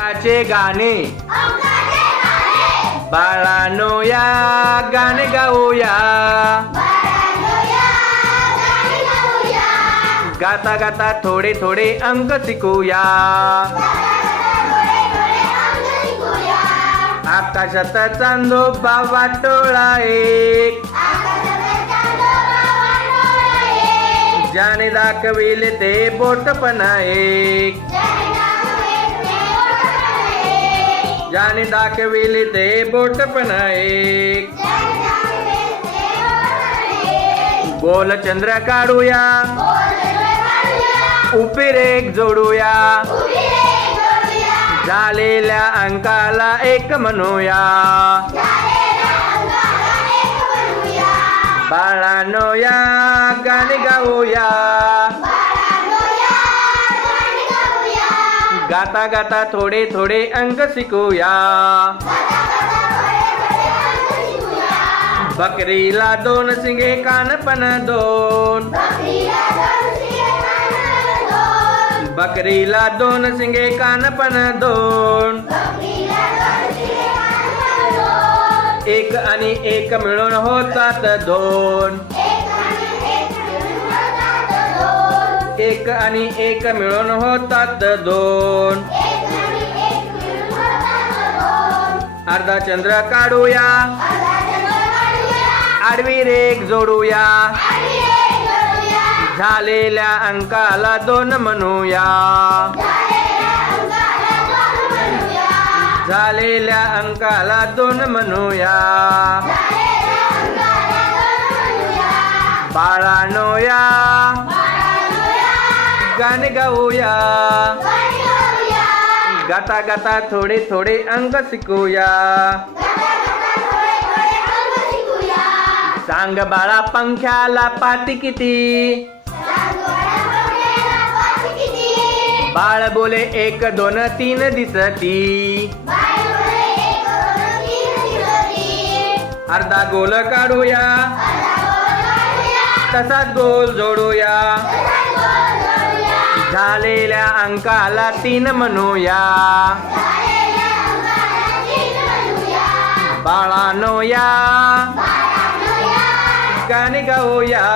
अंकाचे गाणे. बाळानो या गाणे गाऊया. गाता गाता थोडे थोडे अंक शिकूया. आकाशात चांदो बाबा टोळा एक. ज्याने दाखविले ते बोटपणा एक. ज्याने दाखविले ते बोटपणा एक गोल चंद्र काढूया। उपिरेक जोडूया। झालेल्या अंकाला एक म्हणूया। बाळानो या गाणे गाऊया। गाता गाता थोडे थोडे अंक शिकूया. बकरीला दोन शिंगे कानपण दोन. बकरीला दोन शिंगे कानपण दोन. एक आणि एक मिळून होतात दोन. एक आणि एक मिळून होतात दोन. अर्धा चंद्र काढूया. आडवी रेख जोडूया. झालेल्या अंकाला दोन म्हणूया. झालेल्या अंकाला दोन म्हणूया. बाळानो या. गाणे गाऊया. गाता गाता थोडे थोडे अंक शिकूया. सांग बाळा पंख्याला पाती किती? बाळ बोले एक दोन तीन दिसती. अर्धा गोल काढूया. तसाच गोल जोडूया. झालेल्या अंकाला तीन म्हणूया. बाळानो या गाणी गाऊया.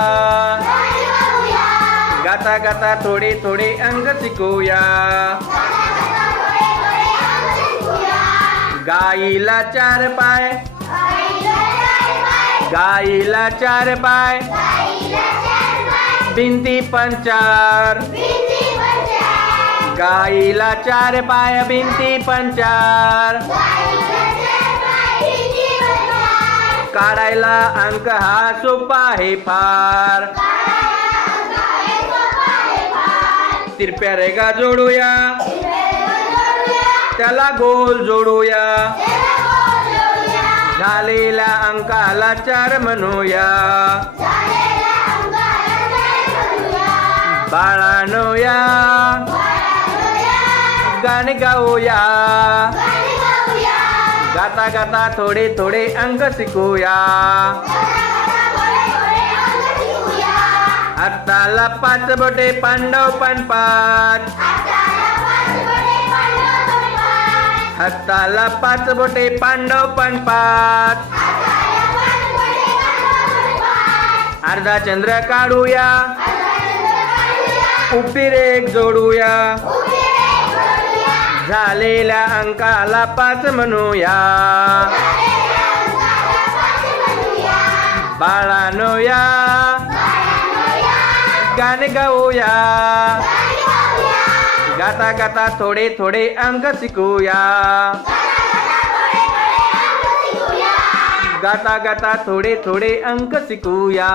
गाता गाता थोडे थोडे अंग शिकूया. गाईला चार पाय. गाईला चार पाय. भिंती पंचार. गाईला चार पाय भिंती पंचार काढायला अंक हा सोपा आहे फार. तिरप्या रेगा जोडूया. त्याला गोल जोडूया. झालेल्या अंकाला चार म्हणूया. बाळानूया गाणे गाऊया. गाता गाता थोडे थोडे अंक शिकूया. हाताला पाच बोटे पांडव पण पाच हाताला पाच बोटे पांडव पण पाच अर्धा चंद्र काढूया. उपिर एक जोडूया. झालेल्या अंकाला पाच म्हणूया. बाळानो या गाणे गाऊया. गाता गाता थोडे थोडे अंक शिकूया. गाता गाता थोडे थोडे अंक शिकूया.